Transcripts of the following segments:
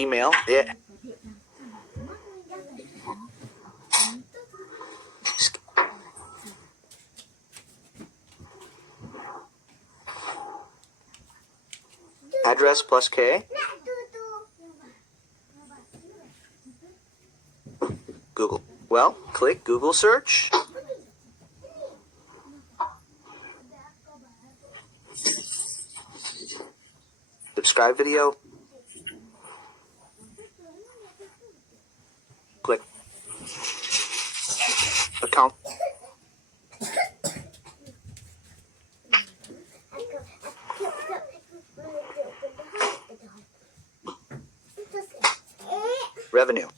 Gmail. Yeah. Address plus K. Google. Well, click Google search. Subscribe video. Click account. Revenue.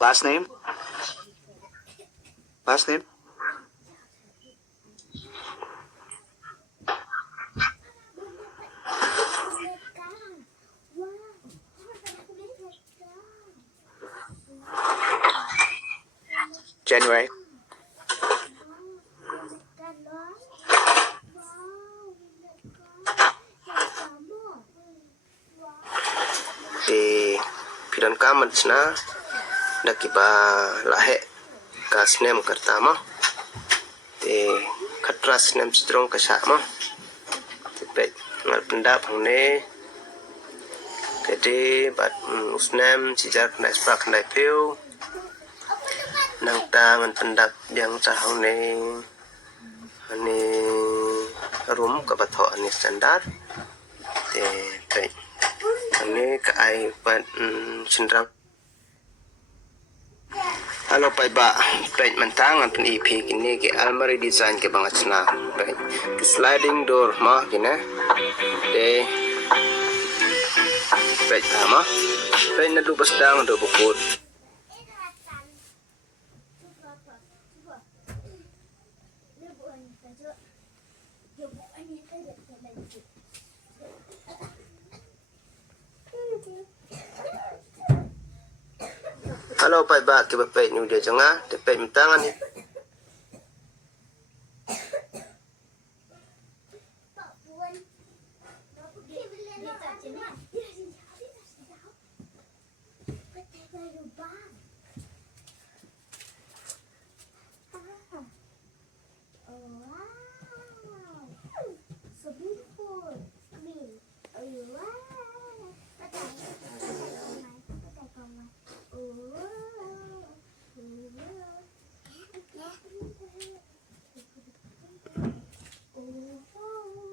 Last name. Last name. January. Di pidan kamat na dakiba lahe kasnem kartama di katras nem strong kasama peit ngal pendap hangne kede bat usnem sijak na spak na peu nang ta ngan pendap yang tahune ani rum ka batho ani standar te peit ini ke ai pat sendrang halo pai ba peit mentang an iaphi kini ke almari design ke bangat sna peit sliding door ma kine de peit ma peit na du basdang do bukut halo pai ba ke peit ni dia janga te peit mentangan ni